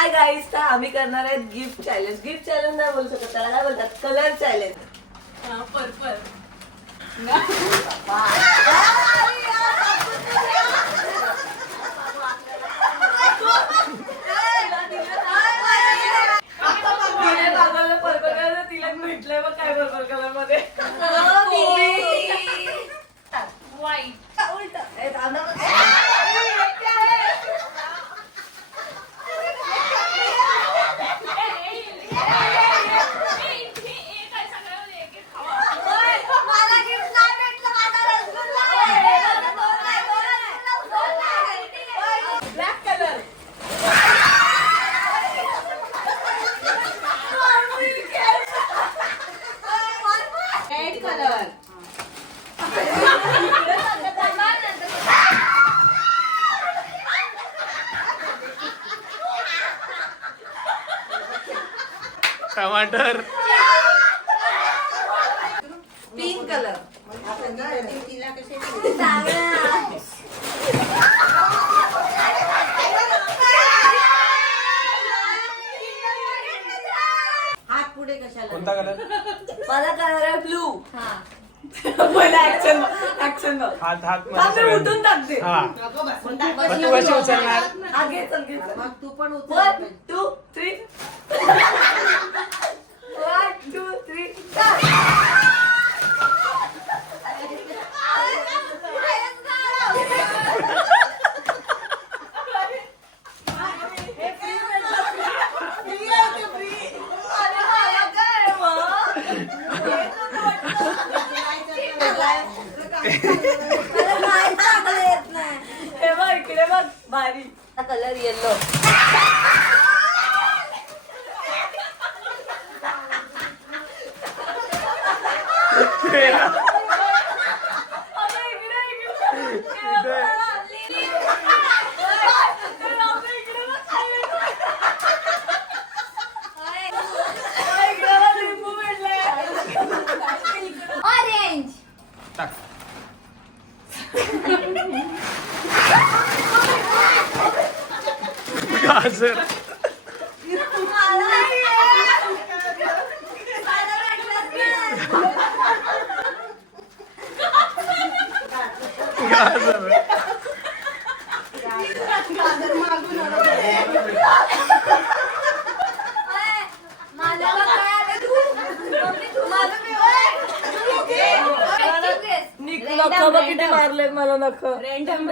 Hi guys, तर आम्ही करणार आहेत गिफ्ट चॅलेंज. गिफ्ट चॅलेंज नाही बोलू शकत, त्याला काय बोलतात, कलर चॅलेंज. पर्पल. तिला भेटलंय मग काय पर्पल कलर मध्ये. White. Black colour. Red colour. टमाटर. Pink colour. हात पुढे कशाला? कोणता कलर? मला कलर आहे ब्लू. पहिला ऍक्शन ऍक्शन हात हात उठून टाकते. हा मग तू कशी उचलणार? आगे चल घे. मग तू पण 1 2 3 1 2 3 इकडे बघ भारी कलर येलो. ऑरेंज. टाक. गाजर. गाजर. नख किती मारलेत मला नख. रँडम.